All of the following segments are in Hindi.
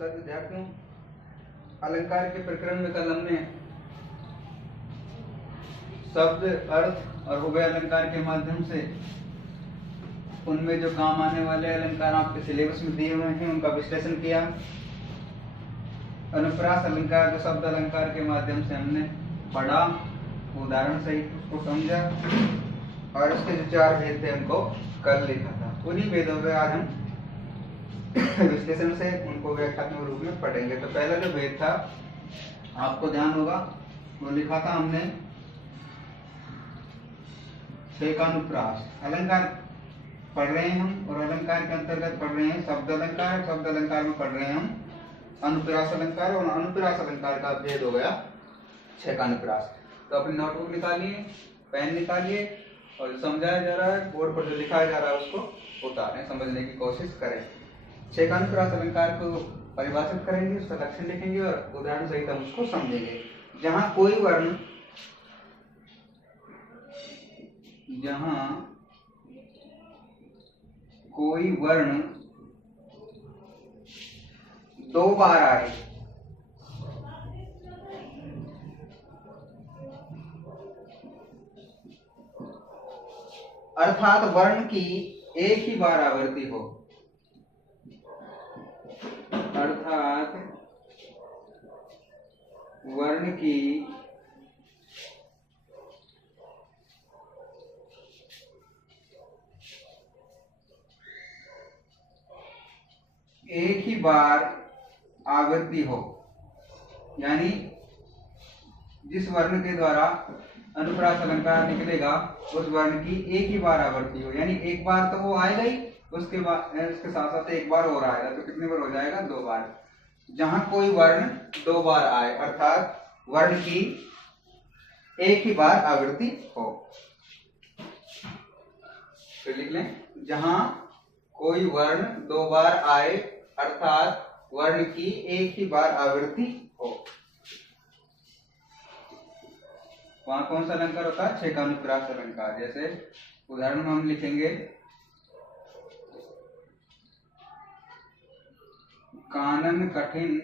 नमस्कार विद्यार्थियों। अलंकार के प्रकरण में कल हमने शब्द, अर्थ और उभय अलंकार के माध्यम से उनमें जो काम आने वाले अलंकार आपके सिलेबस में दिए हुए हैं उनका विश्लेषण किया। अनुप्रास अलंकार जो शब्द अलंकार के माध्यम से हमने पढ़ा, उदाहरण सहित उसको समझा और उसके जो चार भेद थे उनको कर लिखा था। उन्हीं भेदों पे आज हम विश्लेषण से उनको व्याख्यात्मक रूप में पढ़ेंगे। तो पहला जो भेद था आपको ध्यान होगा, वो लिखा था हमने छेकानुप्रास। अलंकार पढ़ रहे हैं हम और अलंकार के अंतर्गत पढ़ रहे हैं शब्द अलंकार। शब्द अलंकार में पढ़ रहे हैं हम अनुप्रास अलंकार और अनुप्रास अलंकार का भेद हो गया छेकानुप्रास। तो अपनी नोटबुक निकालिए, पेन निकालिए और जो समझाया जा रहा है बोर्ड पर जो लिखाया जा रहा है उसको उतारें, समझने की कोशिश करें। छेकानुप्रास अलंकार को परिभाषित करेंगे, उसका लक्षण लिखेंगे और उदाहरण सहित हम उसको समझेंगे। जहां कोई वर्ण दो बार आए, अर्थात वर्ण की एक ही बार आवृत्ति हो, अर्थात वर्ण की एक ही बार आवृत्ति हो, यानी जिस वर्ण के द्वारा अनुप्रास अलंकार निकलेगा उस वर्ण की एक ही बार आवृत्ति हो, यानी एक बार तो वो आएगा ही, उसके साथ साथ एक बार और आएगा, तो कितने बार हो जाएगा? दो बार। जहां कोई वर्ण दो बार आए अर्थात वर्ण की एक ही बार आवृत्ति हो। तो लिख लें, जहां कोई वर्ण दो बार आए अर्थात वर्ण की एक ही बार आवृत्ति हो। वहां कौन सा अलंकार होता है? छेकानुप्रास अलंकार। जैसे उदाहरण में हम लिखेंगे कानन कठिन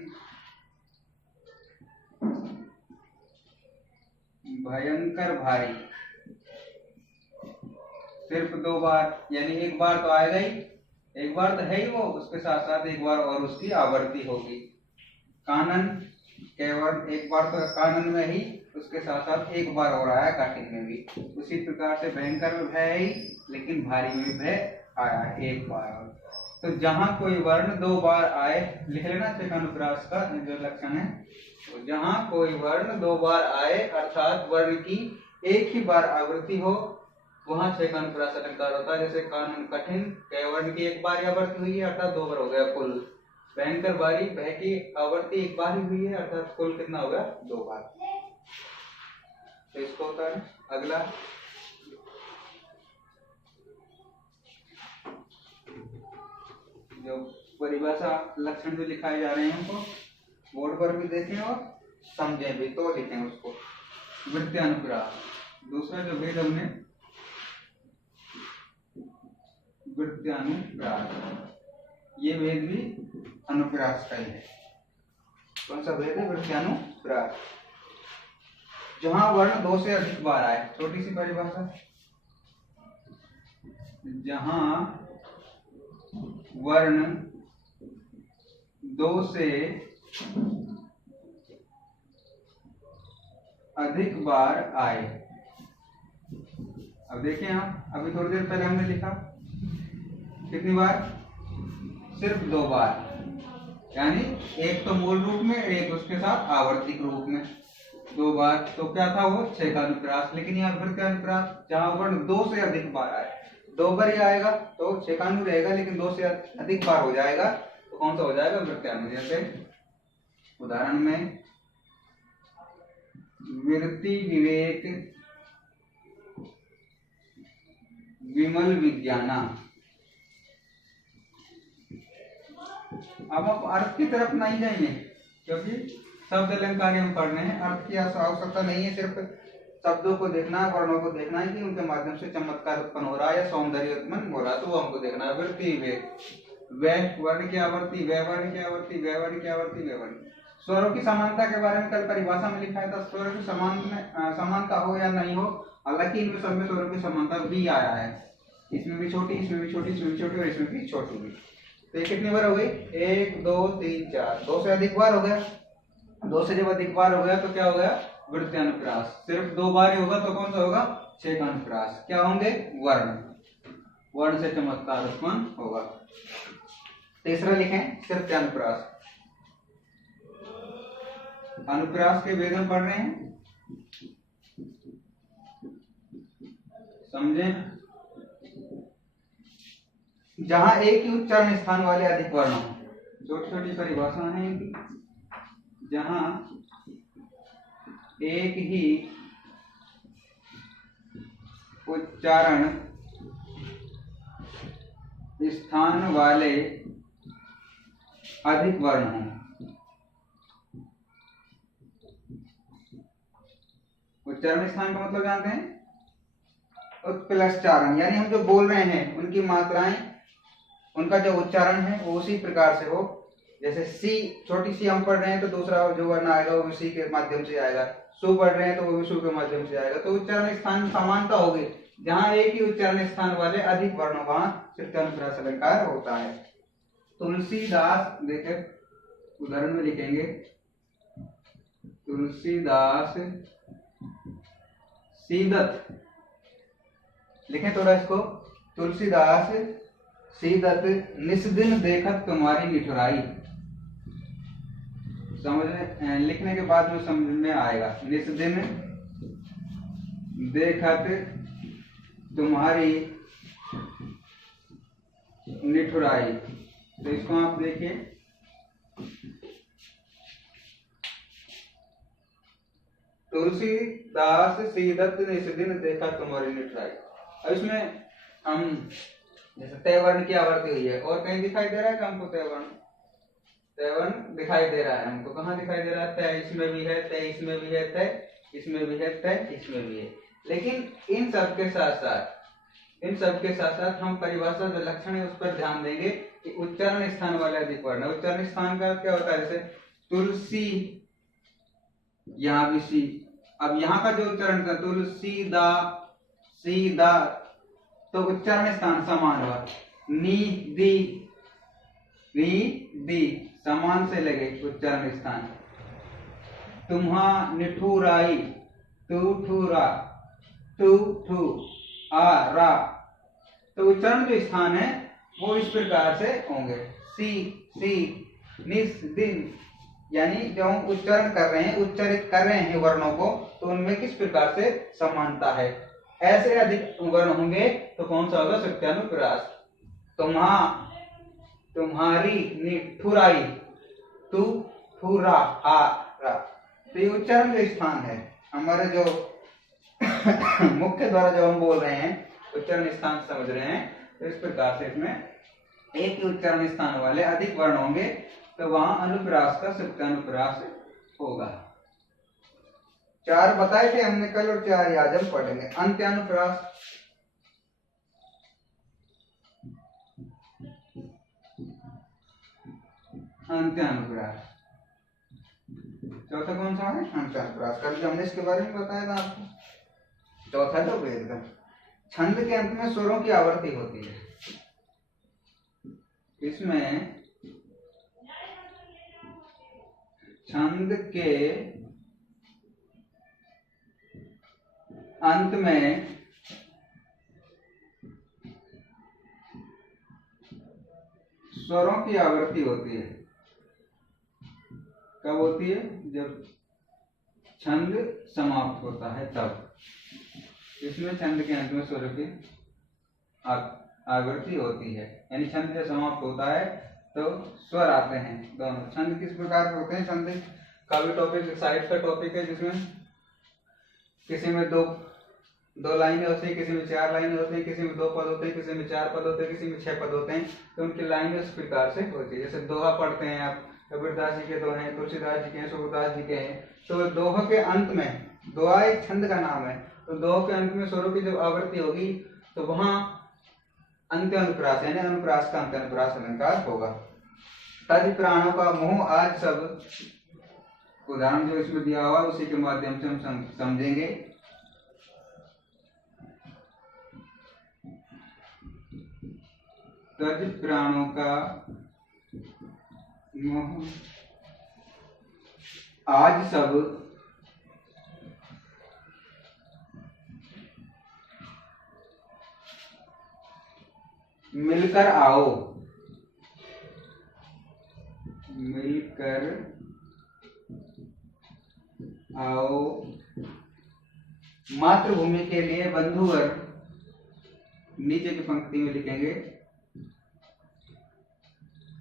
भयंकर भारी। सिर्फ दो बार, यानी एक बार तो आएगा ही, एक बार तो है ही वो, उसके साथ साथ एक बार और उसकी आवृत्ति होगी। कानन केवल एक बार तो कानन में ही, उसके साथ साथ एक बार और आया कठिन में भी। उसी प्रकार से भयंकर में भय ही, लेकिन भारी में भी भय आया एक बार और। तो जहां कोई वर्ण दो बार आए, लिख लेना छेकानुप्रास का जो लक्षण है। तो जहां कोई वर्ण दो बार आए अर्थात वर्ण की एक ही बार आवृत्ति हो, वहां छेकानुप्रास अलंकार होता है। जैसे कानन कठिन, कै वर्ण की एक बार आवृत्ति हुई है अर्थात दो बार हो गया कुल। भयंकर भारी, भय की आवृत्ति एक बार ही हुई है अर्थात कुल कितना हो गया? दो बार। तो इसको होता है। अगला जो परिभाषा लक्षण जो लिखाए जा रहे हैं उनको बोर्ड पर भी देखें और समझें भी, तो लिखें उसको। वृत्त्यानुप्रास, दूसरा जो भेद हमने वृत्त्यानुप्रास, ये भेद भी अनुप्रास का ही है। कौन सा भेद है? वृत्त्यानुप्रास। जहां वर्ण दो से अधिक बार आए, छोटी सी परिभाषा, जहां वर्ण दो से अधिक बार आए। अब देखें आप, अभी थोड़ी देर पहले हमने लिखा कितनी बार? सिर्फ दो बार, यानी एक तो मूल रूप में, एक उसके साथ आवर्तिक रूप में दो बार। तो क्या था वो? छेकानुप्रास। लेकिन यहाँ वृत्त्यानुप्रास, जहां वर्ण दो से अधिक बार आए, दो बार ही आएगा तो छेकानु रहेगा, लेकिन दो से अधिक बार हो जाएगा तो कौन सा हो जाएगा? वृत्त्यानु। जैसे उदाहरण में विरति विवेक विमल विज्ञाना। अब आप अर्थ की तरफ नहीं जाएंगे क्योंकि शब्द अलंकार हम पढ़ रहे हैं, अर्थ की आवश्यकता नहीं है। सिर्फ शब्दों को देखना है, वर्णों को देखना है कि उनके माध्यम से चमत्कार उत्पन्न हो रहा है या सौंदर्य उत्पन्न हो रहा है, तो वो हमको देखना है। वृत्ति विवेक, वह वर्ण की आवर्ती, वह वर्ण की आवर्ती, वह वर्ण की आवर्ती, वह वर्ण। स्वरों की समानता के बारे में कल परिभाषा में लिखा था, स्वरों की समानता हो या नहीं हो, हालांकि इनमें सब में स्वरों की समानता भी आया है, इसमें भी छोटी, इसमें भी छोटी, इसमें भी छोटी और इसमें भी छोटी भी। तो ये कितनी बार हो गई? 1 2 3 4, 2 से अधिक बार हो गया। 2 से जब अधिक बार हो गया तो क्या हो गया? वृत्तानुप्रास। सिर्फ 2 बार ही होगा तो कौन सा होगा? छेद अनुप्रास। क्या होंगे? वर्ण। वर्ण से चमत्कार उत्पन्न होगा। तीसरा लिखें तृतीयानुप्रास। अनुप्रास के वेद हम पढ़ रहे हैं, समझे? जहां एक ही उच्चारण स्थान वाले अधिक वर्ण हो। छोटी छोटी परिभाषा है इनकी। जहां एक ही उच्चारण स्थान वाले अधिक वर्ण हो। उच्चारण स्थान का मतलब जानते हैं? उत्प्लष्टारण, यानी हम जो बोल रहे हैं उनकी मात्राएं, उनका जो उच्चारण है वो उसी प्रकार से हो। जैसे सी, छोटी सी हम पढ़ रहे हैं तो दूसरा जो वर्ण आएगा वो भी सी के माध्यम से आएगा, सु पढ़ रहे हैं तो वो भी सु के माध्यम से आएगा। तो उच्चारण स्थान समानता होगी। जहां एक ही उच्चारण स्थान वाले अधिक वर्ण, वहां तृतीयानुप्रास अलंकार होता है। तुलसीदास, देखे उदाहरण में लिखेंगे, तुलसीदास सीदत, लिखें थोड़ा इसको, तुलसीदास सीदत निस्दिन देखत तुम्हारी निठुराई। समझ, लिखने के बाद में समझ में आएगा। निस्दिन देखत तुम्हारी निठुराई। तो इसको आप देखिए, तुलसीदास सीदत निस्दिन देखा तुम्हारी निठुराई। अब इसमें हम जैसे तय वर्ण की आवर्ती हुई है, और कहीं दिखाई दे रहा है कि हमको तय वर्ण दिखाई दे रहा है हमको। कहाँ दिखाई दे रहा है? तय इसमें भी है, तय इसमें भी है, तय इसमें भी है, तय इसमें भी है। लेकिन इन सब के साथ साथ हम परिभाषा जो लक्षण है उस पर ध्यान देंगे कि उच्चारण स्थान वाले अधिक वर्ण। उच्चारण स्थान का क्या होता है? जैसे तुलसी, यहाँ भी सी। अब यहाँ का जो उच्चारण था तुलसीदा सीदा, तो उच्चारण स्थान समान हुआ। नी दी समान से लगे उच्चारण स्थान। तुम्हा निठुराई, तू ठुरा, तू ठू, आ रा, तो उच्चारण जो स्थान है वो इस प्रकार से होंगे। सी निस दिन, यानी जब हम उच्चारण कर रहे हैं, उच्चारित कर रहे हैं वर्णों को, तो उनमें किस प्रकार से समानता है। ऐसे अधिक वर्ण होंगे तो कौन सा होगा? तृतीयानुप्रास। तुम्हा, तुम्हारी निठुराई, तू ठुरा, आ रा। तो ये उच्चारण जो स्थान है हमारे, जो मुख्य द्वारा जो हम बोल रहे हैं उच्चारण स्थान समझ रहे हैं, तो इस प्रकार से इसमें एक ही उच्चारण स्थान वाले अधिक वर्ण होंगे तो वहां अनुप्रास का तृतीयानुप्रास होगा। 4 बताए थे हमने कल और 4 आज हम पढ़ेंगे। अंत्यानुप्रास, अंत्यानुप्रास चौथा कौन सा है? अंत्यानुप्रास। कल हमने इसके बारे में बताया था आपको। चौथा तो वेद का। छंद के अंत में स्वरों की आवर्ती होती है। इसमें छंद के अंत में स्वरों की आवृत्ति होती है। कब होती है? जब छंद समाप्त होता है तब। इसमें छंद के अंत में स्वर की आवृत्ति होती है, यानी छंद जब समाप्त होता है तो स्वर आते हैं दोनों। छंद किस प्रकार के होते हैं? छंद का भी टॉपिक साहित्य का टॉपिक है, जिसमें किसी में दो लाइनें होती है, किसी में 4 लाइनें होती है, किसी में 2 पद होते हैं, किसी में 4 पद होते हैं, किसी में 6 पद होते हैं। तो उनकी लाइनें इस प्रकार से होती है। जैसे दोहा पढ़ते हैं आप, कबीरदास जी के दोहे हैं, तुलसीदास जी के हैं, सूरदास जी के हैं। तो दोहा के अंत में, दोहा एक छंद का नाम है, तो दोहा के अंत में स्वरों की जब आवृत्ति होगी तो वहां अंत्यानुप्रास यानी अनुप्रास का अंत्यानुप्रास अलंकार होगा। तद प्राणों का मोह आज सब, उदाहरण जो इसमें दिया हुआ उसी के माध्यम से हम समझेंगे। तद प्राणों का मोह आज सब मिलकर आओ, मिलकर आओ, मातृभूमि के लिए बंधुवर, नीचे की पंक्ति में लिखेंगे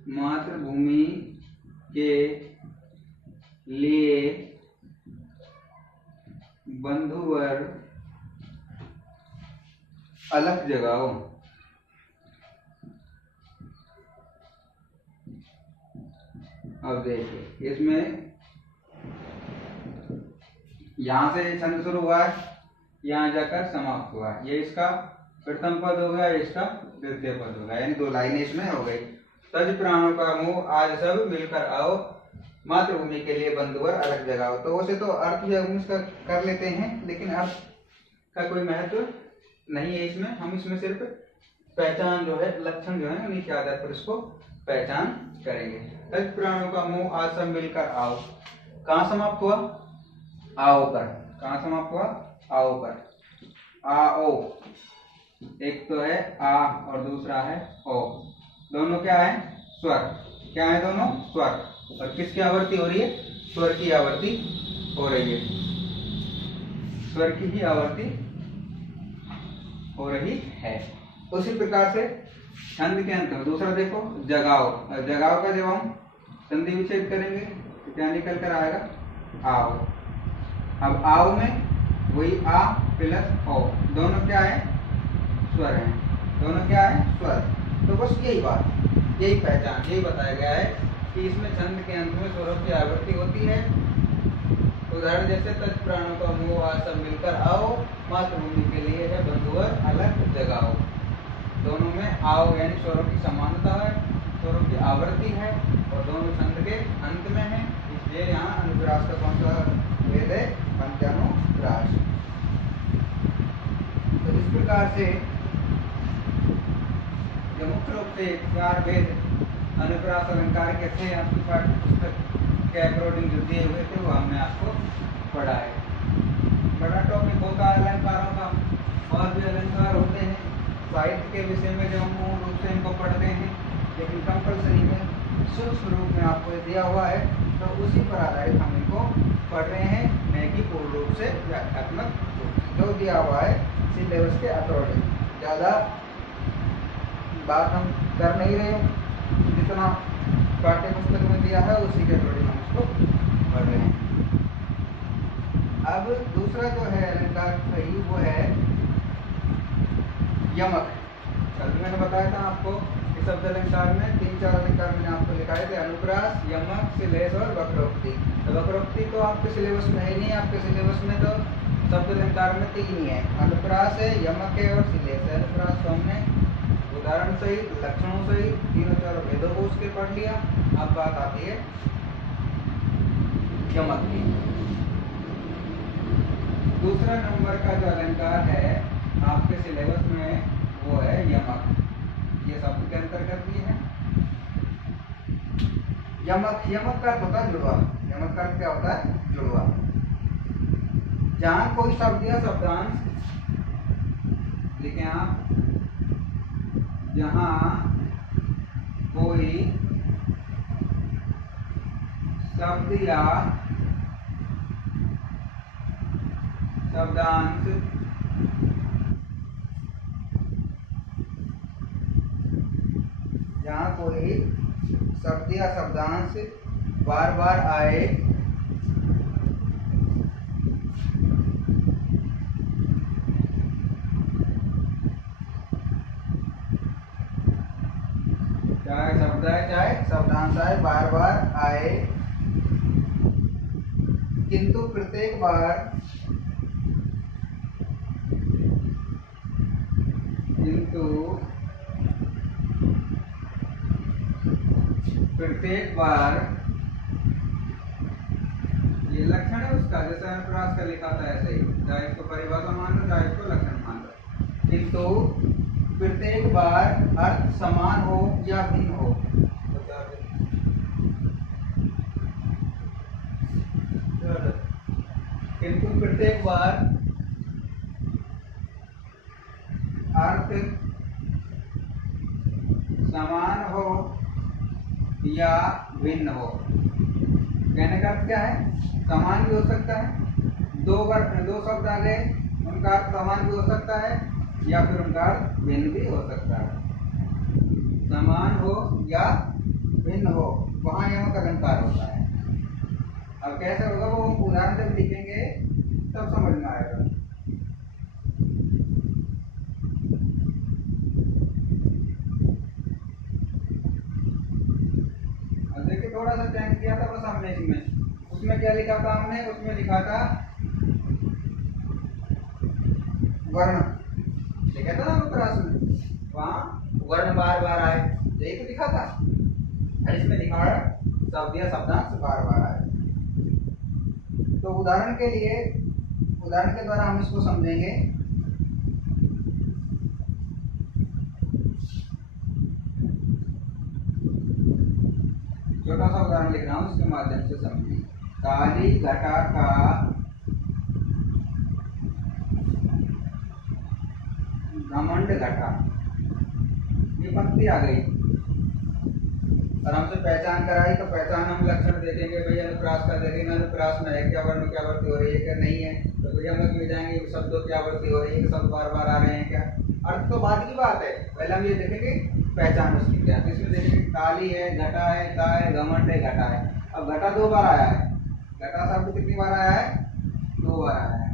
मातृभूमि के लिए बंधुवर अलख जगाओ। अब देखिए इसमें यहां से छंद शुरू हुआ है, यहां जाकर समाप्त हुआ है। ये इसका प्रथम पद हो गया, इसका द्वितीय पद हो गया, यानी 2 लाइनें इसमें हो गई। तज प्राणों का मोह आज सब मिलकर आओ, मातृभूमि के लिए बंधुवर अलग जगाओ। तो वैसे तो अर्थ जो इसका कर लेते हैं, लेकिन अर्थ का कोई महत्व नहीं है इसमें। हम इसमें सिर्फ पहचान जो है, लक्षण जो है, उन्हीं के आधार पर इसको पहचान करेंगे। तज प्राणों का मोह आज सब मिलकर आओ, कहाँ समाप्त हुआ? आओ पर। कहाँ समाप्त हुआ? आओ पर। आओ, एक तो है आ और दूसरा है ओ, दोनों क्या है? स्वर। क्या है? दोनों स्वर। और किसकी आवृत्ति हो रही है? स्वर की आवृत्ति हो रही है, स्वर की ही आवृत्ति हो रही है। उसी प्रकार से छंद के अंत में दूसरा देखो, जगाओ। जगाओ का जब हम संधि विच्छेद करेंगे तो क्या निकल कर आएगा? आओ। अब आओ में वही आ प्लस ओ, दोनों क्या है? स्वर हैं। दोनों क्या है? स्वर। तो बस यही बात, यही पहचान, यही बताया गया है कि इसमें छंद के अंत में स्वरों की आवृत्ति होती है। उदाहरण जैसे तज प्राणों का मोह आज सब मिलकर आओ, मातृभूमि के लिए है बंधुवर अलग जगाओ। दोनों में आओ यानी स्वरों की समानता है, स्वरों की आवृत्ति है और दोनों छंद के अंत में है, इसलिए यहाँ अनुप्रास का कौन सा वेद है? अंत्यानुप्रास। तो इस प्रकार से जो मुख्य रूप से 4 वेद अनुप्रास अलंकार के थे, आपकी पाठ्य पुस्तक के अकॉर्डिंग जो दिए हुए थे वो हमने आपको पढ़ा है। बड़ा टॉपिक होता है अलंकारों का, और भी अलंकार होते हैं साहित्य के विषय में जो हम मूल रूप से इनको पढ़ते हैं, लेकिन कंपल्सरी में सूक्ष्म रूप में आपको दिया हुआ है, तो उसी पर आधारित हम इनको पढ़ रहे हैं, न कि पूर्ण रूप से व्याख्यात्मक जो दिया हुआ है सिलेबस के अकॉर्डिंग। ज़्यादा बात हम कर नहीं रहे, जितना पाठ्य पुस्तक में दिया है उसी के अकॉर्डिंग हम इसको पढ़ रहे हैं। अब दूसरा जो है अलंकार सही वो है यमक। कल भी मैंने बताया था आपको इस शब्द अलंकार में 3-4 अलंकार मैंने आपको लिखाए थे, अनुप्रास, यमक, श्लेष और वक्रोक्ति। तो वक्रोक्ति तो आपके सिलेबस में है नहीं, आपके सिलेबस में तो शब्द अलंकार में 3 ही है, अनुप्रास है, यमक है और श्लेष है। अनुप्रास को हमने उदाहरण सहित, लक्षणों सहित, 3-4 भेदों को उसके पढ़ लिया। अब बात आती है यमक की। दूसरा नंबर का जो अलंकार है आपके सिलेबस में वो है यमक। ये शब्द के अंतर्गत भी है यमक। यमक का अर्थ होता है जुड़वा। यमक का अर्थ क्या होता है? जुड़वा। जहां कोई शब्द या शब्दांश लिखें आप, जहां कोई शब्द या शब्दांश जहां कोई शब्द या शब्दांश बार बार आए, चाहे शब्द है चाहे शब्दांश आए, बार बार आए, किंतु प्रत्येक बार प्रत्येक बार, ये लक्षण है उसका, जैसे अनुप्रास का लिखा था ऐसे ही, चाहे इसको परिभाषा मान लो चाहे इसको लक्षण मान लो, किंतु प्रत्येक बार अर्थ समान हो या भिन्न हो। किंतु प्रत्येक बार अर्थ समान हो या भिन्न हो। कहने का अर्थ क्या है? समान भी हो सकता है, दो शब्द आ गए, उनका अर्थ समान भी हो सकता है या फिर उनका अर्थ भिन्न भी हो सकता है। समान हो या भिन्न हो, वहां यमक अलंकार होता है। अब कैसे होगा वो उदाहरण जब लिखेंगे तब समझ में आएगा। अब देखिए थोड़ा सा चेंज किया था बस हमने इसमें, उसमें क्या लिखा था हमने? उसमें लिखा था वर्ण, लिखा था ना अनुप्रास में, वहाँ वर्ण बार बार आए, यही तो लिखा था। इसमें लिखा है शब्द या शब्दांश बार बार आए। तो उदाहरण के लिए, उदाहरण के द्वारा हम इसको समझेंगे। छोटा सा उदाहरण लिख रहा हूं, इसके माध्यम से समझिए। काली घटा का घमंड घटा, ये पंक्ति आ गई और हमसे पहचान कराई, तो पहचान हम लक्षण देखेंगे, भैया अनुप्रास का देखेंगे, अनुप्रास में है क्या, वर्ण क्या वृत्ति हो रही है क्या, नहीं है तो भैया हम मिल जाएंगे शब्दों क्या वृत्ति हो रही है, शब्द बार बार आ रहे हैं क्या। अर्थ तो बाद की बात है, पहले हम ये देखेंगे पहचान उसकी क्या। तो इसमें देखेंगे काली है, घटा है, का है, घमंड है, घटा है। अब घटा दो बार आया है, घटा शब्द कितनी बार आया है? दो बार आया है।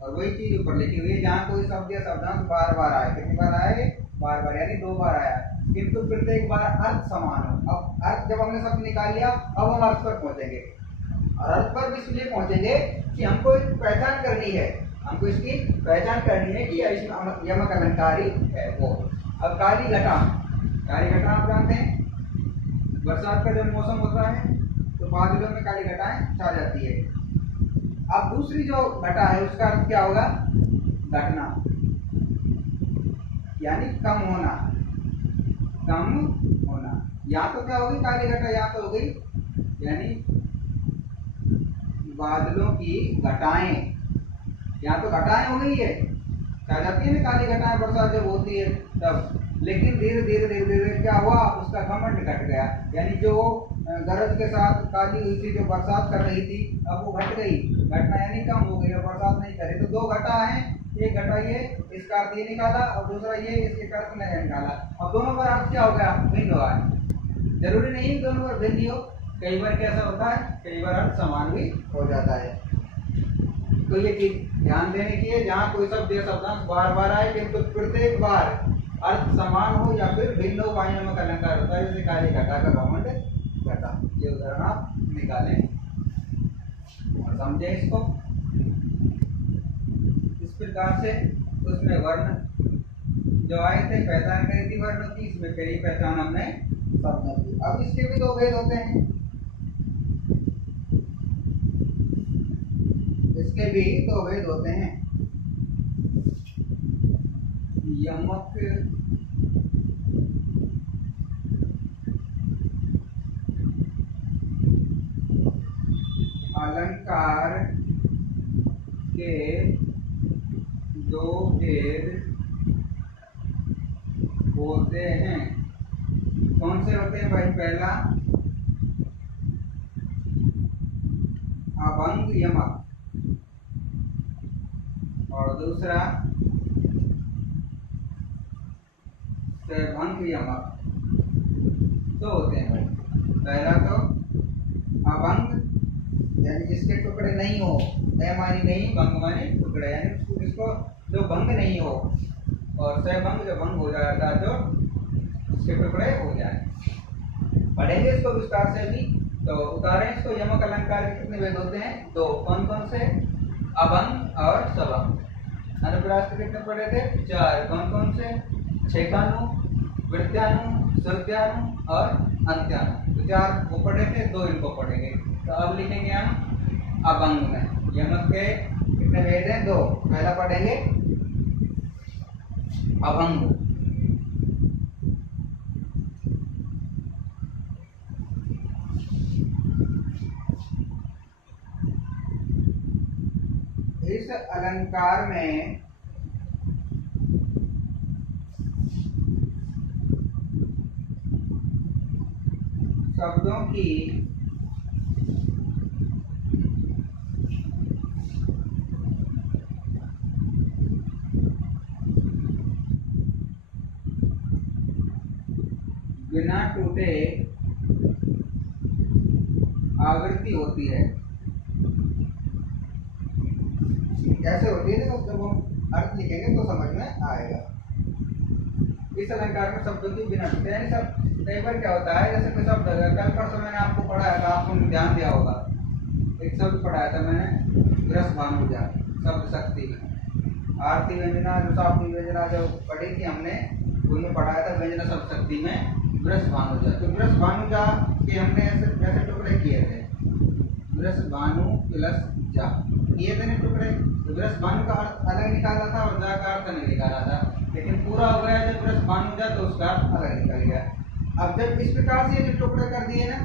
और वही चीज ऊपर लिखी हुई है, जहाँ कोई शब्द या शब्दांश बार बार आए, कितनी बार आए? बार बार, यानी दो बार आया। किंतु प्रत्येक बार अर्थ समान हो। अब अर्थ जब हमने शब्द निकाल लिया, अब हम अर्थ पर पहुंचेंगे, और अर्थ पर भी इसलिए पहुंचेंगे कि हमको एक पहचान करनी है, हमको इसकी पहचान करनी है कि यमक अलंकारी है वो। अब काली घटा, काली घटा आप जानते हैं, बरसात का जब मौसम होता है तो बादलों में काली घटाएं छा जाती है। अब दूसरी जो घटा है उसका अर्थ क्या होगा? घटना, यानी कम होना, कम होना। या तो क्या होगी काली घटा, या तो हो गई यानी बादलों की घटाएं, या तो घटाएं हो गई है, छा जाती है ना काली घटाएं बरसात जब होती है तब। लेकिन धीरे धीरे धीरे धीरे क्या हुआ? उसका घमंड घट गया, यानी जो गरज के साथ काली हुई थी, जो बरसात कर रही थी, अब वो घट गई, घटना यानी कम हो गई, बरसात नहीं करे। तो दो घटा है, एक घटा ये, इसका अर्थ ये निकाला, और दूसरा ये, इसके अर्थ नहीं निकाला। अब दोनों का अर्थ क्या हो गया? भिन्न हुआ है। जरूरी नहीं दोनों का भिन्न हो, कई बार कैसा होता है, कई बार अर्थ समान भी हो जाता है। तो ये चीज ध्यान देने की है, जहाँ कोई शब्द या शब्दांश बार बार आए किंतु प्रत्येक बार अर्थ समान हो या फिर भिन्न हो, वहीं यमक अलंकार होता है। जैसे काली घटा का घमंड घटा, ये उदाहरण आप निकालें और समझे इसको। इस प्रकार से उसमें वर्ण जो आए थे, पहचान करी थी वर्णों की, इसमें कई पहचान हमने शब्दों की। अब इसके भी दो भेद होते हैं, इसके भी दो भेद होते हैं। यमक अलंकार के दो भेद होते हैं। कौन से होते हैं भाई? पहला अभंग यमक, और दूसरा सैभंग यमक। तो होते हैं भाई, पहला तो अभंग यानी जिसके टुकड़े नहीं हो, ए मानी नहीं, भंग माने टुकड़े, यानी जिसको जो भंग नहीं हो, और सैभंग जो भंग हो जाता है, जो उसके टुकड़े हो जाए। पढ़ेंगे इसको विस्तार से भी, तो उतारें इसको। यमक अलंकार के कितने भेद होते हैं? दो। कौन कौन से? अभंग और सभंग। अनुप्रास के कितने पढ़े थे? 4। कौन कौन से? 6 कानू, वृत्त्यानु, श्रुत्यानु और अंत्यानु। तो 4 वो पढ़े थे, 2 इनको पढ़ेंगे। तो अब लिखेंगे हम अभंग में। यमक के कितने भेद हैं? 2। पहला पढ़ेंगे अभंग। इस अलंकार में शब्दों की बिना टूटे आवृत्ति होती है। कैसे होती है? देखो, जब हम अर्थ लिखेंगे तो समझ में आएगा। इस अलंकार में शब्दों की बिना टूटे, यानी सब कई बार क्या होता है, जैसे कोई शब्द कल परसों मैंने आपको पढ़ाया था, आपको ध्यान दिया होगा, एक शब्द पढ़ाया था मैंने, ग्रस भानुजा शब्द शक्ति में। आरती व्यंजना जो साप्ती व्यंजना जो पढ़ी थी हमने, उनमें पढ़ाया था व्यंजना शब्द शक्ति में ग्रस भानुजा। तो ग्रस भानुजा के हमने ऐसे टुकड़े किए थे, ग्रस भानु प्लस जा किए थे टुकड़े। तो ग्रस भानु का अर्थ अलग निकाला था और जा का अर्थ नहीं निकाला था, लेकिन पूरा हो गया जब ग्रस भानुजा तो उसका अर्थ अलग निकल गया। अब जब इस प्रकार से ये जो टुकड़े कर दिए ना,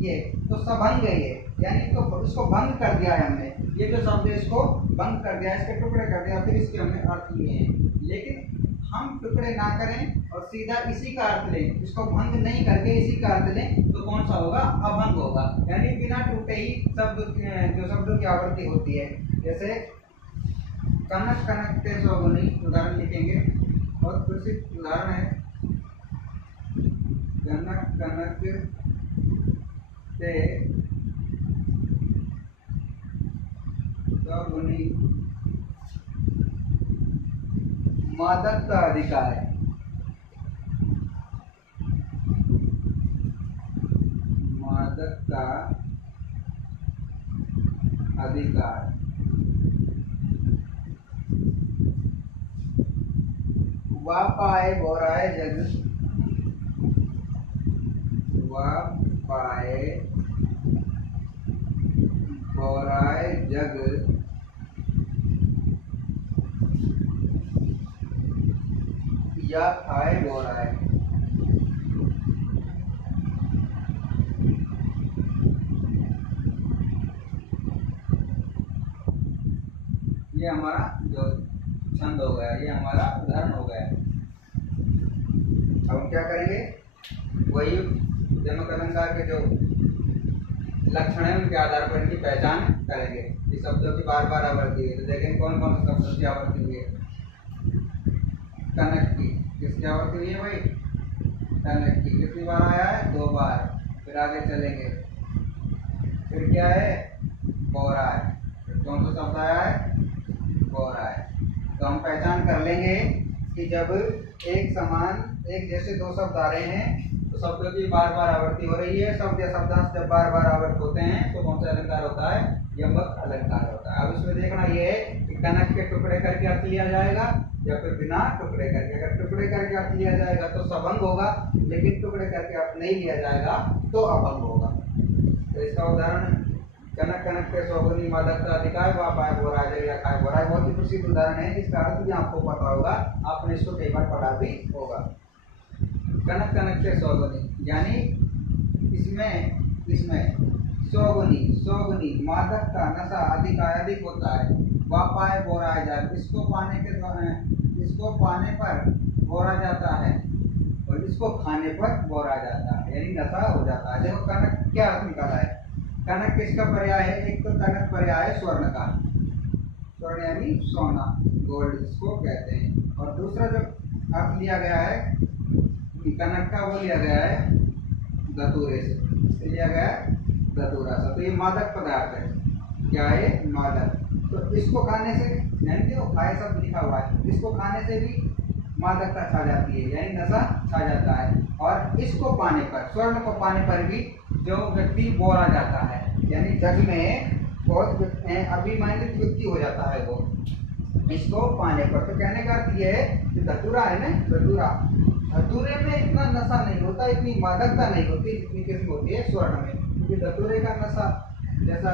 ये तो सबंग है, ये यानी इसको भंग कर दिया है हमने। ये जो शब्द है इसको भंग कर दिया, इसके टुकड़े कर दिया, फिर इसके हमने अर्थ लिए हैं। लेकिन हम टुकड़े ना करें और सीधा इसी का अर्थ लें, इसको भंग नहीं करके इसी का अर्थ लें, तो कौन सा होगा? अभंग होगा। यानी बिना टूटे ही शब्द जो शब्दों की आवृत्ति होती है। जैसे कनक कनक ते सौगुनी, उदाहरण लिखेंगे, बहुत प्रसिद्ध उदाहरण है। कनक कनक ते सौगुनी मादक का अधिकार है। मादक का अधिकार। वा पाए बोराए जग, वा पाए बोराए जग, या खाए बोराए। ये हमारा जो छंद हो गया, ये हमारा उदाहरण हो गया। अब हम क्या करेंगे? वही यमक अलंकार के जो लक्षण है उनके आधार पर इनकी पहचान करेंगे। इस शब्दों की बार बार आवृत्ति है, तो देखेंगे कौन कौन से शब्दों की आवृत्ति हुई है। कनक की किसकी आवृत्ति हुई है भाई? कनक की। कितनी बार आया है? 2 बार। फिर आगे चलेंगे, फिर क्या है? बोरा है। फिर कौन सा शब्द आया है? बोरा है। तो हम पहचान कर लेंगे कि जब एक समान एक जैसे 2 शब्द आ रहे हैं तो शब्दों की बार बार आवृत्ति हो रही है। शब्द या शब्दांश जब बार बार आवर्त होते हैं तो कौन सा अलंकार होता है? यमक अलंकार होता है। अब इसमें देखना ये है कि कनक के टुकड़े करके अर्थ लिया जाएगा या फिर बिना टुकड़े करके। अगर टुकड़े करके अर्थ लिया जाएगा तो सबंग होगा, लेकिन टुकड़े करके अर्थ नहीं लिया जाएगा तो अभंग होगा। तो इसका उदाहरण कनक कनक के सौगुनी मादक का अधिकार, वा पाए बोरा जग या खाए बोरा, बहुत ही प्रसिद्ध उदाहरण है। इसका अर्थ भी आपको पता होगा, आपने इसको कई बार पढ़ा भी होगा। कनक कनक के सौगुनी यानी इसमें सौगुनी मादक का नशा अधिक होता है। वा पाए बोरा जाए, इसको पाने पर बोरा जाता है और इसको खाने पर बोरा जाता है, यानी नशा हो जाता है। देखो कनक क्या अर्थ निकाला है? कनक किसका पर्याय है? एक तो कनक पर्याय है स्वर्ण का, स्वर्ण यानी सोना, गोल्ड जिसको कहते हैं। और दूसरा जो अर्थ लिया गया है कनक का, वो लिया गया है धतूरे से लिया गया है धतूरा सा। तो ये मादक पदार्थ है। क्या है? मादक। तो इसको खाने से, यानी कि वो खाए शब्द लिखा हुआ है, इसको खाने से भी मादकता छा जाती है, यानी नशा छा जाता है। और इसको पाने पर, स्वर्ण को पाने पर भी जो व्यक्ति बोरा जाता है, यानी जग में बहुत अभिमानित व्यक्ति हो जाता है वो, इसको पाने पर। तो कहने का अर्थ ये है कि धतूरा है ना, धतूरा धतूरे में इतना नशा नहीं होता, इतनी मादकता नहीं होती जितनी किस्म होती है स्वर्ण में, क्योंकि धतूरे का नशा जैसा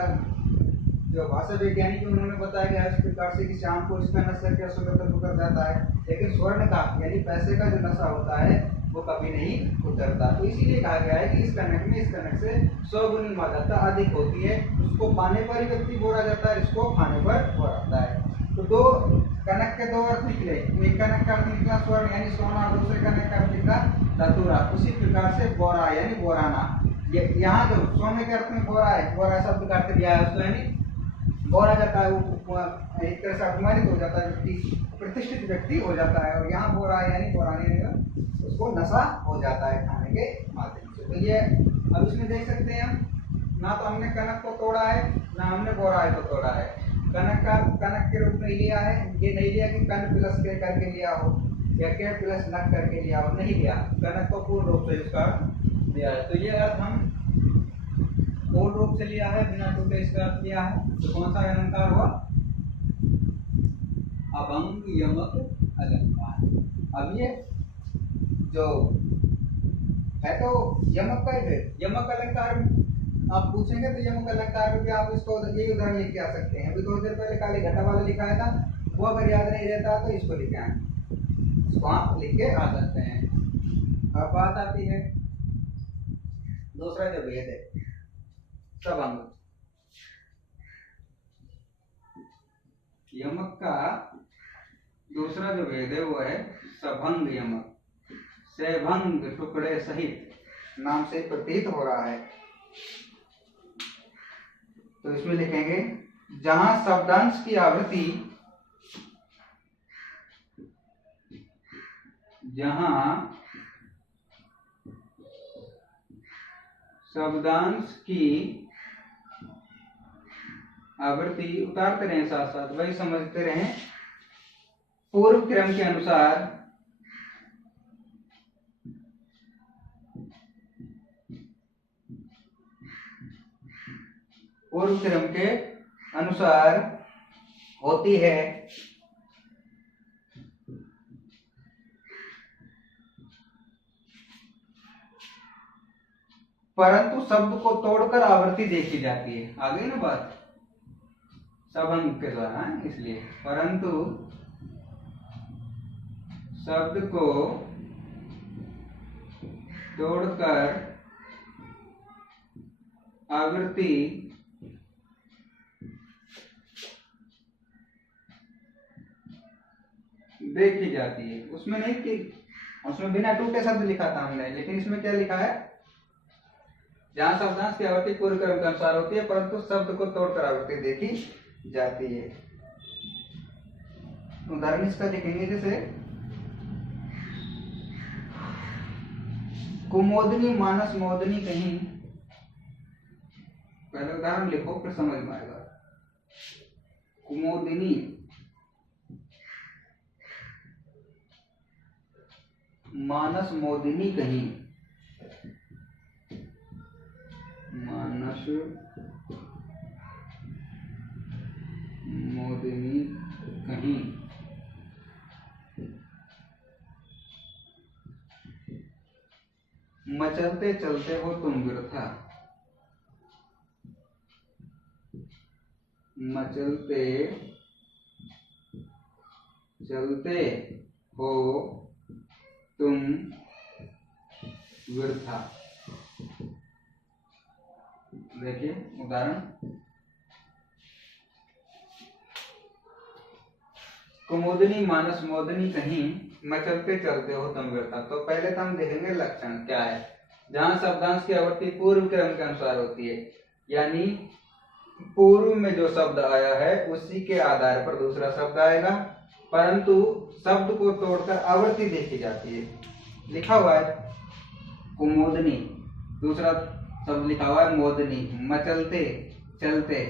जो भाषा वैज्ञानिक उन्होंने बताया गया इस प्रकार से कि शाम को इसका नशा क्या सुबह तक उतर जाता है, लेकिन स्वर्ण का यानी पैसे का जो नशा होता है वो कभी नहीं उतरता। तो इसीलिए कहा गया है कि इस कनक में इस कनक से 100 गुनी मादकता अधिक होती है। उसको पाने पर ही व्यक्ति बोरा जाता है, इसको खाने पर बोराता है। तो दो कनक के दो अर्थ निकले, एक कनक का अर्थ निकला स्वर्ण यानी सोना, दूसरे कनक का अर्थ निकला धतूरा। उसी प्रकार से बोरा यानी बोराना, यहाँ जो सोने के अर्थ में बोरा है, बोरा शब्द का अर्थ दिया है उसको यानी बोरा जाता है, वो एक तरह से अपमानित हो जाता है व्यक्ति, प्रतिष्ठित व्यक्ति हो जाता है। और यहाँ बोरा यानी बोराने में उसको नशा हो जाता है खाने के माध्यम से। तो ये अब इसमें देख सकते हैं हम, ना तो हमने कनक को तोड़ा है ना हमने बोराई को तोड़ा है। कनक के रूप में लिया है, ये नहीं लिया कि कन प्लस के करके लिया हो या के प्लस नक करके लिया हो, नहीं लिया, कनक को पूर्ण रूप से इसका लिया है। तो ये अर्थ हम पूर्ण रूप से लिया है, बिना टूटे इसका अर्थ लिया है। तो कौन सा अलंकार हुआ? अभंग यमक अलंकार। अब ये जो है तो यमक का है, यमक अलंकार आप पूछेंगे तो यमक अलंकार में भी आप इसको यही उदाहरण लिख के आ सकते हैं। अभी थोड़ी देर पहले काली घटा वाला लिखा है था, वो अगर याद नहीं रहता तो इसको लिखे आए, इसको आप लिख के आ सकते हैं। अब बात आती है दूसरा जो भेद है सबंग। यमक का दूसरा जो भेद है वो है सभंग यमक। सेभंग टुकड़े सहित नाम से प्रतीत हो रहा है। तो इसमें लिखेंगे जहां शब्दांश की आवृत्ति, जहां शब्दांश की आवृत्ति, उतारते रहें साथ साथ, वही समझते रहें, पूर्व क्रम के अनुसार पूर्व क्रम के अनुसार होती है, परंतु शब्द को तोड़कर आवृत्ति देखी जाती है। आ गई ना बात सबंग के द्वारा, इसलिए परंतु शब्द को तोड़कर आवृत्ति देखी जाती है। उसमें नहीं कि उसमें बिना टूटे शब्द लिखा था हमने, लेकिन इसमें क्या लिखा है? जहां शब्दांश की आवृत्ति पूर्व क्रम के अनुसार होती है परंतु शब्द को तोड़कर आवृत्ति देखी जाती है। उदाहरण इसका लिखेंगे, जैसे कुमोदनी मानस मोदनी कहीं, पहले उदाहरण लिखो फिर समझ में आएगा। कुमोदिनी मानस मोदिनी कहीं, मानस मोदिनी कहीं, मचलते चलते हो तुम वृथा, मचलते चलते हो तुम वृथा। देखिए उदाहरण, कुमुदनी मानस मोदनी कहीं, मचलते चलते हो तुम वृथा। तो पहले तो हम देखेंगे लक्षण क्या है। जहां शब्दांश की आवृत्ति पूर्व क्रम के अनुसार होती है, यानी पूर्व में जो शब्द आया है उसी के आधार पर दूसरा शब्द आएगा, परंतु शब्द को तोड़कर आवृत्ति देखी जाती है। लिखा हुआ है कुमोदनी, दूसरा शब्द लिखा हुआ है मोदनी, मचलते चलते,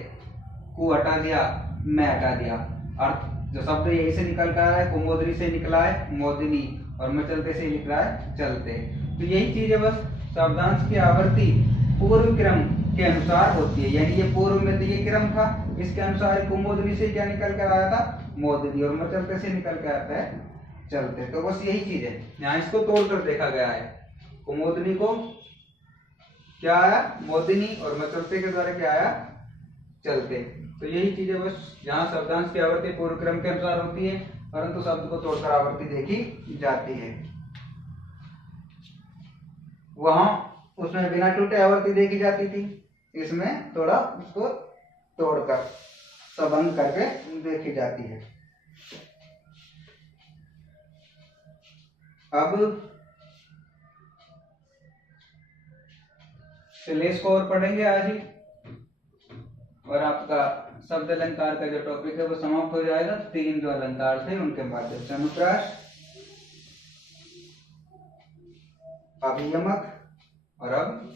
कु हटा दिया, मैं हटा दिया, अर्थ जो शब्द यही से निकल कर आया है, कुमोदनी से निकला है मोदनी, और मचलते से निकला है चलते। तो यही चीज है, बस शब्दांश की आवृत्ति पूर्व क्रम के अनुसार होती है। यानी ये पूर्व में तो ये क्रम था, इसके अनुसार कुमोदनी से क्या निकल कर आया था? मोदनी, और मचलते से निकल कर आता है चलते। तो बस यही चीज है, यहाँ इसको तोड़कर देखा गया है। कुमोदनी को क्या आया, मोदिनी, और मचलते के द्वारा क्या आया, चलते। तो यही चीजें बस यहाँ शब्दांश की आवर्ती पूर्व क्रम के अनुसार होती है, परंतु शब्द को तोड़कर आवर्ती देखी जाती है। वहां उसमें बिना टूटे आवर्ती देखी जाती थी, इसमें थोड़ा उसको तोड़कर संबंध करके देखी जाती है। अब श्लेष को और पढ़ेंगे आज ही, और आपका शब्द अलंकार का जो टॉपिक है वो समाप्त हो जाएगा। 3 जो अलंकार थे उनके माध्यम से अनुप्रास, अभियमक, और अब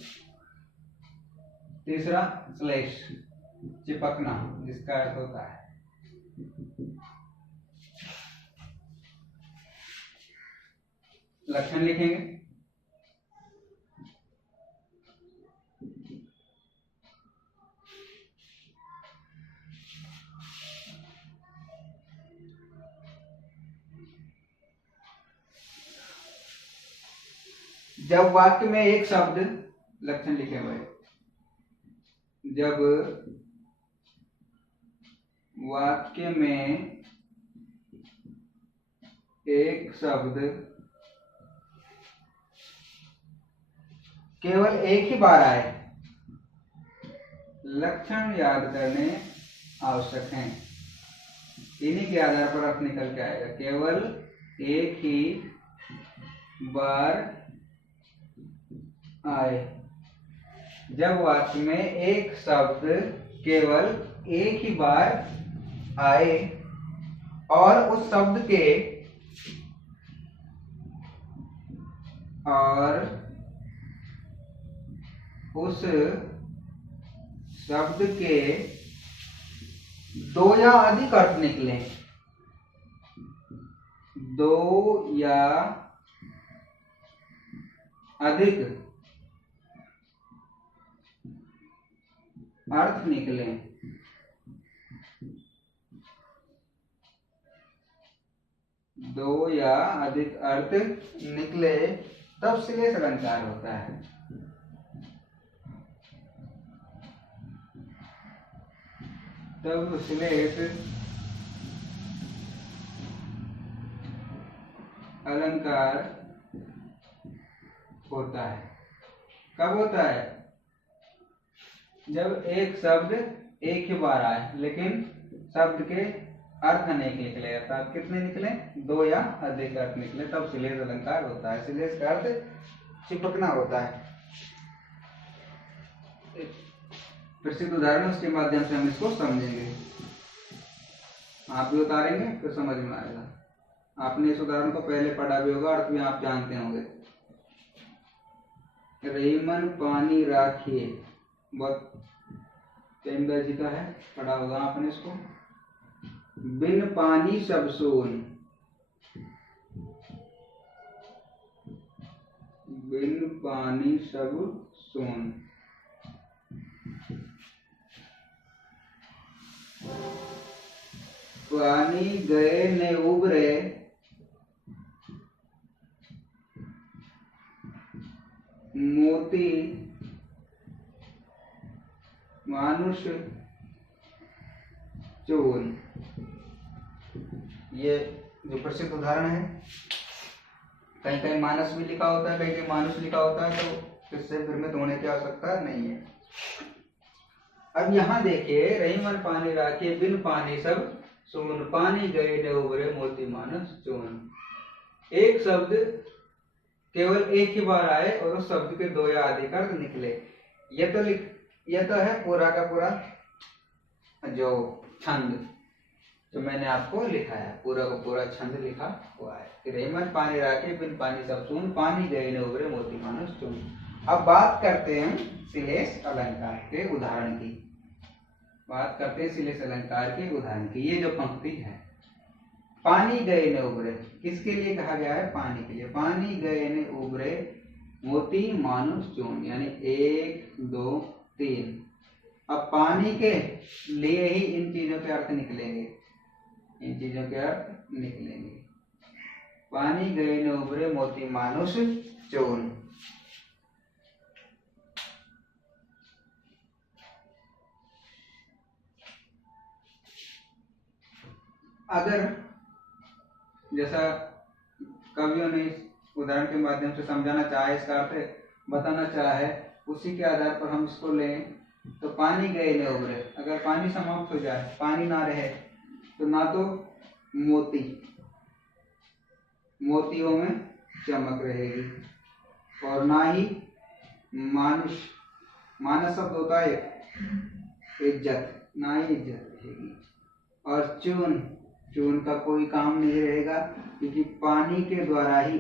तीसरा श्लेष, चिपकना, जिसका अर्थ होता है लक्षण लिखेंगे। जब वाक्य में एक शब्द, लक्षण लिखे हुए, जब वाक्य में एक शब्द केवल एक ही बार आए, लक्षण याद करने आवश्यक हैं। इन्हीं के आधार पर अर्थ निकल के आएगा। केवल एक ही बार आए, जब वाक्य में एक शब्द केवल एक ही बार आए और उस शब्द के दो या अधिक अर्थ निकले, 2 या अधिक अर्थ निकले, दो या अधिक अर्थ निकले, तब श्लेष अलंकार होता है। तब श्लेष अलंकार होता है। कब होता है? जब एक शब्द एक ही बार आए लेकिन शब्द के अर्थ अनेक निकले, अर्थात कितने निकले, 2 या अधिक अर्थ निकले, तब श्लेष अलंकार होता है। श्लेष का अर्थ चिपकना होता है। प्रसिद्ध उदाहरण, उसके माध्यम से हम इसको समझेंगे। आप भी उतारेंगे तो समझ में आएगा। आपने इस उदाहरण को पहले पढ़ा भी होगा, अर्थ भी आप जानते होंगे। रहीमन पानी राखिए, बहुत प्रेमदास जी का है, पढ़ा होगा आपने इसको। बिन पानी सब सून, बिन पानी सब सून। पानी गए ने उबरे, मोती मानुष चून। ये जो प्रसिद्ध उदाहरण है, कहीं कहीं मानस भी लिखा होता है, कहीं कहीं मानुष लिखा होता है, तो इससे भ्रमित होने की आवश्यकता नहीं है। अब यहाँ देखिए, रहीमन पानी राखिए, बिन पानी सब सून, पानी गए ने उबरे, मोती मानुष चून। एक शब्द केवल एक ही बार आए और उस शब्द के 2 या अधिक अर्थ निकले। यह तो है पूरा का पूरा जो छंद जो मैंने आपको लिखा है, पूरा का पूरा छंद लिखा हुआ है कि रहीमन पानी राखे, बिन पानी सब सून, पानी गए ने उबरे, मोती मानुष चून। अब बात करते हैं श्लेष अलंकार के उदाहरण की। बात करते हैं श्लेष अलंकार के उदाहरण की। ये जो पंक्ति है, पानी गए ने उबरे, किसके लिए कहा गया है? पानी के लिए। पानी गए ने उबरे, मोती मानुष चून, यानी 1 2 3। अब पानी के लिए ही इन चीजों के अर्थ निकलेंगे, इन चीजों के अर्थ निकलेंगे। पानी गए न उबरे मोती मानुष चोन। अगर जैसा कवियों ने इस उदाहरण के माध्यम से समझाना चाहे, इसका अर्थ बताना चाहे, उसी के आधार पर हम इसको लें तो पानी गए न उबरे, अगर पानी समाप्त हो जाए, पानी ना रहे, तो ना तो मोतियों में चमक रहेगी और ना ही मानस शब्द होता है इज्जत, ना ही इज्जत रहेगी। और चून का कोई काम नहीं रहेगा, क्योंकि पानी के द्वारा ही,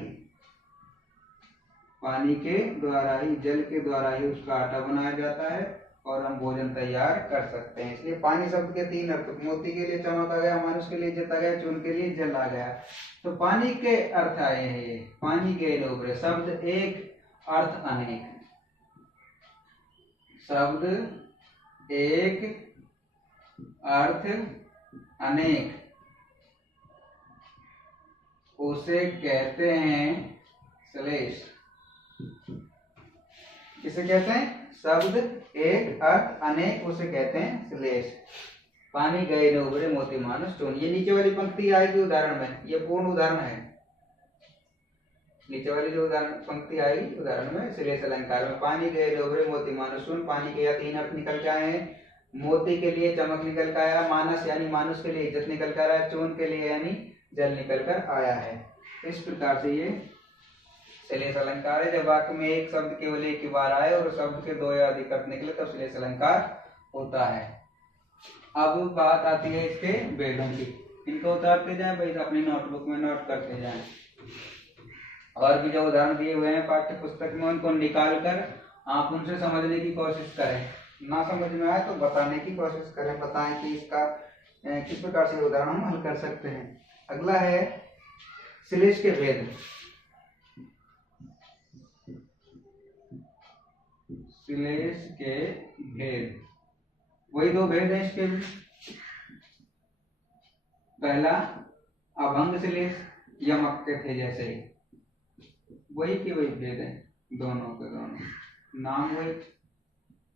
जल के द्वारा ही उसका आटा बनाया जाता है और हम भोजन तैयार कर सकते हैं। इसलिए पानी शब्द के तीन अर्थ, मोती के लिए चमक आ गया, मानुष के लिए इज्जत आ गया, चून के लिए जल आ गया। तो पानी के अर्थ आए हैं ये, पानी गए न उबरे, शब्द एक अर्थ अनेक, शब्द एक अर्थ अनेक, उसे कहते हैं श्लेष। किसे कहते हैं? शब्द एक अर्थ अनेक, उसे कहते हैं श्लेष। पानी गए न उबरे मोती मानुष चोन। ये नीचे वाली पंक्ति आएगी उदाहरण में, ये पूर्ण उदाहरण है। नीचे वाली जो उदाहरण पंक्ति आएगी उदाहरण में श्लेष अलंकार में, पानी गए न उबरे मोती मानुष चोन। पानी के या तीन अर्थ निकल के आए हैं, मोती के लिए चमक निकल कर आया, मानस यानी मानुष के लिए इज्जत निकल कर आया, चून के लिए यानी जल निकल कर आया है। इस प्रकार से ये श्लेष अलंकार है। जब वाक्य में एक शब्द केवल एक ही बार आए और शब्द के दो या अधिक अर्थ निकले तब श्लेष अलंकार होता है। अब बात आती है इसके भेदों की, इनको उतारते जाएं भाई, अपनी नोटबुक में नोट करते जाएं। और भी जो उदाहरण दिए हुए हैं पाठ्य पुस्तक में, उनको निकाल कर आप उनसे समझने की कोशिश करें। ना समझ में आए तो बताने की कोशिश करें, बताएं कि इसका किस प्रकार से उदाहरण हम हल कर सकते हैं। अगला है श्लेष के भेद। श्लेष के भेद, वही दो भेद हैं इसके भी। पहला अभंग श्लेष, यमक के थे जैसे, वही के वही भेद है, दोनों के दोनों नाम वही।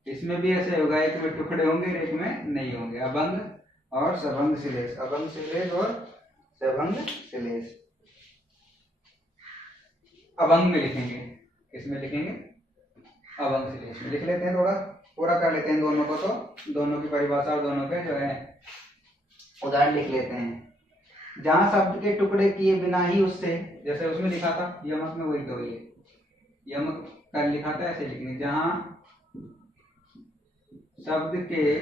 इसमें भी ऐसे होगा, एक में टुकड़े होंगे एक में नहीं होंगे। अभंग और सभंग श्लेष, अभंग श्लेष और सभंग श्लेष। अभंग में लिखेंगे, किसमें लिखेंगे? अभंग श्लेष में लिख लेते हैं, थोड़ा पूरा कर लेते हैं दोनों को, तो दोनों की परिभाषा और दोनों के जो है उदाहरण लिख लेते हैं। जहां शब्द के टुकड़े किए बिना ही उससे, जैसे उसमें लिखा था यमक में, वही तो ये यमक का लिखा था, ऐसे लिखेंगे। जहां शब्द के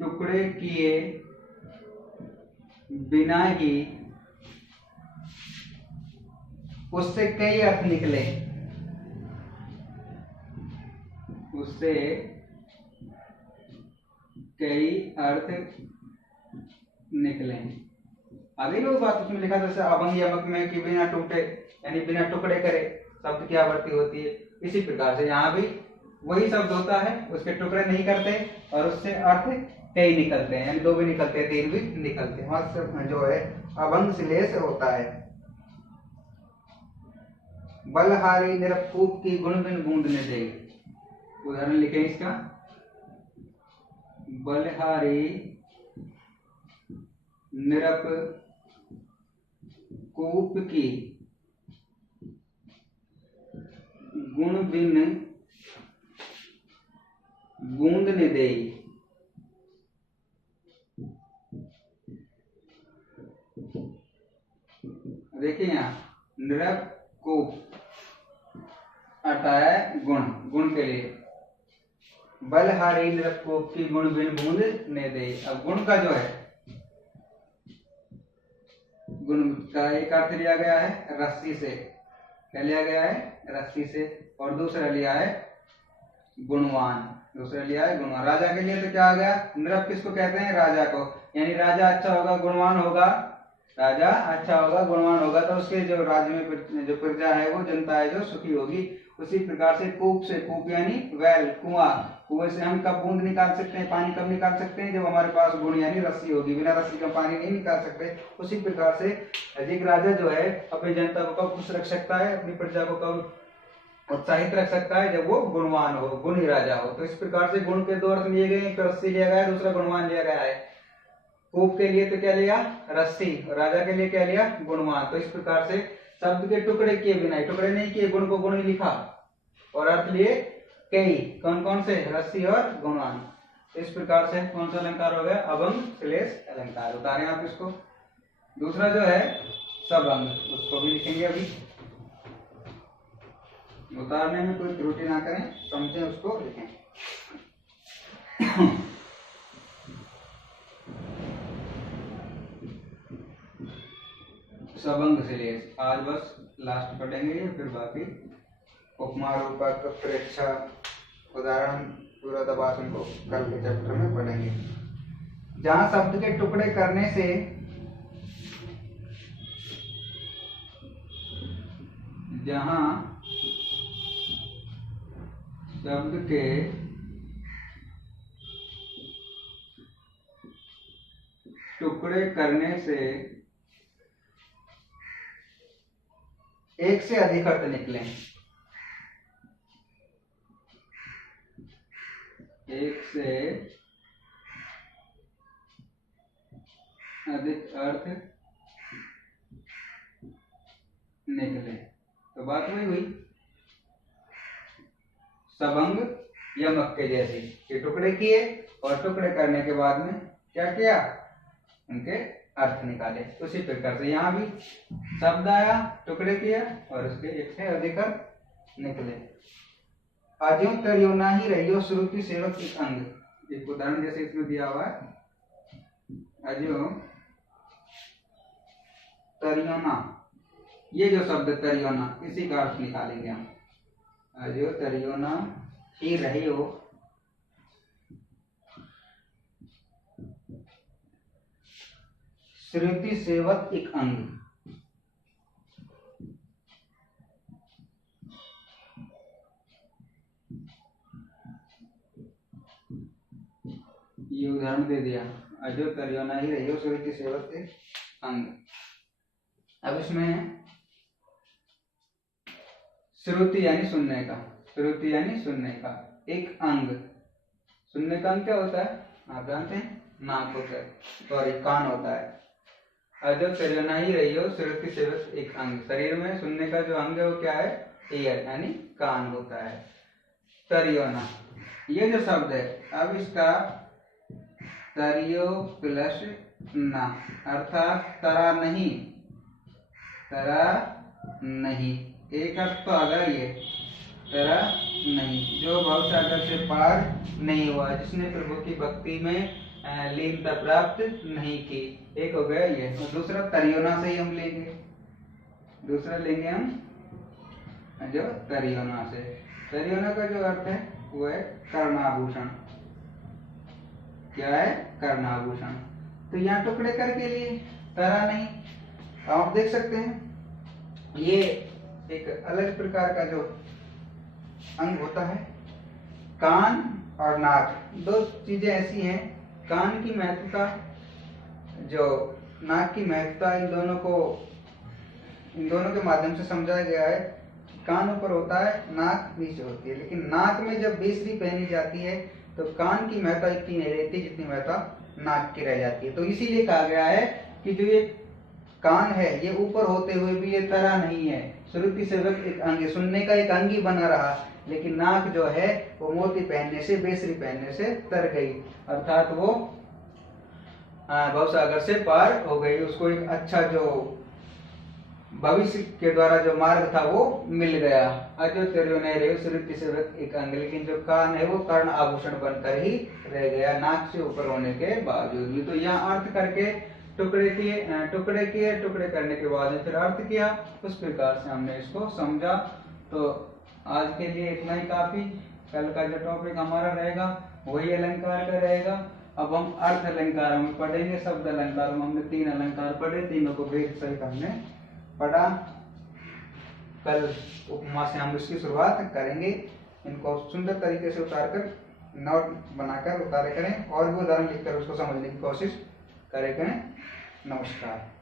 टुकड़े किए बिना ही उससे कई अर्थ निकले, उससे कई अर्थ निकले। आगे लोग बात उसमें लिखा, जैसे अभंग यमक में कि बिना टूटे यानी बिना टुकड़े करे शब्द की आवृत्ति होती है। इसी प्रकार से यहाँ भी वही शब्द होता है, उसके टुकड़े नहीं करते और उससे अर्थ कई निकलते हैं, यानी दो भी निकलते हैं, तीन भी निकलते हैं। वहां जो है अभंग श्लेष होता है। बलहारी निरपूप की गुण बिन बूंद ने दे, उदाहरण लिखे इसका। बलहारी निरपूप की गुण बिन बूंद ने दे। देखिए यहाँ निरपूप हटाया गुण, गुण के लिए। बलहारी निरपूप की गुण बिन बूंद ने दे। अब गुण का जो है, गुण का एक अर्थ लिया गया है रस्सी से, क्या लिया गया है? रस्सी से। और दूसरा लिया है गुणवान, दूसरा लिया है गुणवान। राजा के लिए तो क्या आ गया? नृप किसको कहते हैं? राजा को। यानी राजा अच्छा होगा, गुणवान होगा, राजा अच्छा होगा, गुणवान होगा, तो उसके जो राज्य में जो प्रजा है, वो जनता है जो सुखी होगी, उसी प्रकार से कूप से, कूप यानी वेल, कुआं, कुएं से हम कब बूंद निकाल सकते हैं, पानी कब निकाल सकते हैं, जब हमारे पास गुण यानी रस्सी होगी, बिना रस्सी का पानी नहीं निकाल सकते। उसी प्रकार से एक राजा जो है अपनी जनता को कब खुश रख सकता है, अपनी प्रजा को कब उत्साहित रख सकता है, जब वो गुणवान हो, गुणी राजा हो। तो इस प्रकार से गुण के दो अर्थ लिए गए, एक रस्सी लिया गया है, दूसरा गुणवान लिया गया है। कूप के लिए तो क्या लिया, रस्सी, राजा के लिए क्या लिया, गुणवान। तो इस प्रकार से शब्द के टुकड़े किए बिना, टुकड़े नहीं किए, गुण को गुण ही लिखा और अर्थ लिए कई, कौन कौन से, रस्सी और गुणवान। इस प्रकार से कौन सा अलंकार हो गया, अभंग श्लेष अलंकार। उतारें आप इसको। दूसरा जो है सबंग, उसको भी लिखेंगे अभी। उतारने में कोई त्रुटि ना करें, समझें उसको, लिखें। सबंग श्लेष आज बस लास्ट पढ़ेंगे, फिर बाकी उपमा रूपक, प्रेक्षा, उदाहरण, विरोधाभासन को कल के चैप्टर में पढ़ेंगे। जहां शब्द के टुकड़े करने से शब्द के टुकड़े करने से एक से अधिक अर्थ निकले, एक से अधिक अर्थ निकले, तो बात वही हुई सबंग यमक के जैसी, ये टुकड़े किए और टुकड़े करने के बाद में क्या किया, उनके अर्थ निकाले। उसी प्रकार से यहाँ भी शब्द आया, टुकड़े किया और उसके एक से अधिक अर्थ निकले। अज्यो तरियो ना ही रहियो श्रुति सेवक एक अंग। एक उदाहरण जैसे इसमें दिया हुआ है, अज्यो तरियोना, ये जो शब्द तरियोना, इसी का अर्थ निकालेंगे हम। अज्यो तरियोना ही रहियो श्रुति सेवक एक अंग। ये उदाहरण दे दिया, अजो तरियोना ही रहियो श्रुति सेवक एक अंग। अब इसमें श्रुति यानी सुनने का, श्रुति यानी सुनने का, एक अंग, सुनने का अंग क्या होता है, आप जानते हैं, नाक होता है, सॉरी कान होता है। अजो तरियोना ही रहियो श्रुति सेवक एक अंग, शरीर में सुनने का जो अंग है वो क्या है, ईयर यानी कान होता है। तरियोना, ये जो शब्द है, अब इसका तरियो प्लस ना, अर्थात तरा नहीं, तरा नहीं, एक अर्थ तो आ गया ये, तरा नहीं, जो भवसागर से पार नहीं हुआ, जिसने प्रभु की भक्ति में लीनता प्राप्त नहीं की, एक हो गया ये। और दूसरा तरियोना से ही हम लेंगे, दूसरा लेंगे हम जो तरियोना से। तरियोना का जो अर्थ है वो है कर्णाभूषण। क्या है, कर्णाभूषण। तो यहाँ टुकड़े करके लिए, तरा नहीं। आप देख सकते हैं ये एक अलग प्रकार का जो अंग होता है, कान और नाक, दो चीजें ऐसी हैं, कान की महत्वता, जो नाक की महत्वता, इन दोनों के माध्यम से समझाया गया है। कान ऊपर होता है, नाक नीचे होती है, लेकिन नाक में जब बेसरी पहनी जाती है तो कान की महत्ता इतनी नहीं रहती जितनी महत्ता नाक की रह जाती है। तो इसीलिए कहा गया है कि जो ये कान है ये ऊपर होते हुए भी ये तरा नहीं है, श्रुति सेवक एक अंग, सुनने का एक अंग ही बना रहा, लेकिन नाक जो है वो मोती पहनने से, बेसरी पहनने से तर गई, अर्थात वो भवसागर से पार हो गई। उसको एक अच्छा जो भविष्य के द्वारा जो मार्ग था वो मिल गया। अजो तेरे नहीं रहे श्रुति सेवक एक अंग, लेकिन जो कान है वो कर्ण आभूषण बनकर ही रह गया, नाक से ऊपर होने के बावजूद भी। तो यहाँ अर्थ करके टुकड़े किए, टुकड़े करने के बाद फिर अर्थ किया, उस प्रकार से हमने इसको समझा। तो आज के लिए इतना ही काफी। कल का जो टॉपिक हमारा रहेगा वही अलंकार का रहेगा। अब हम अर्थ अलंकार में पढ़ेंगे। शब्द अलंकार में हमने 3 अलंकार पढ़े, तीनों को भेद सहित हमने पढ़ा। कल उपमा से हम इसकी शुरुआत करेंगे। इनको सुंदर तरीके से उतार कर नोट बनाकर उतारे करें और भी उदाहरण लिखकर उसको समझने की कोशिश करें। नमस्कार।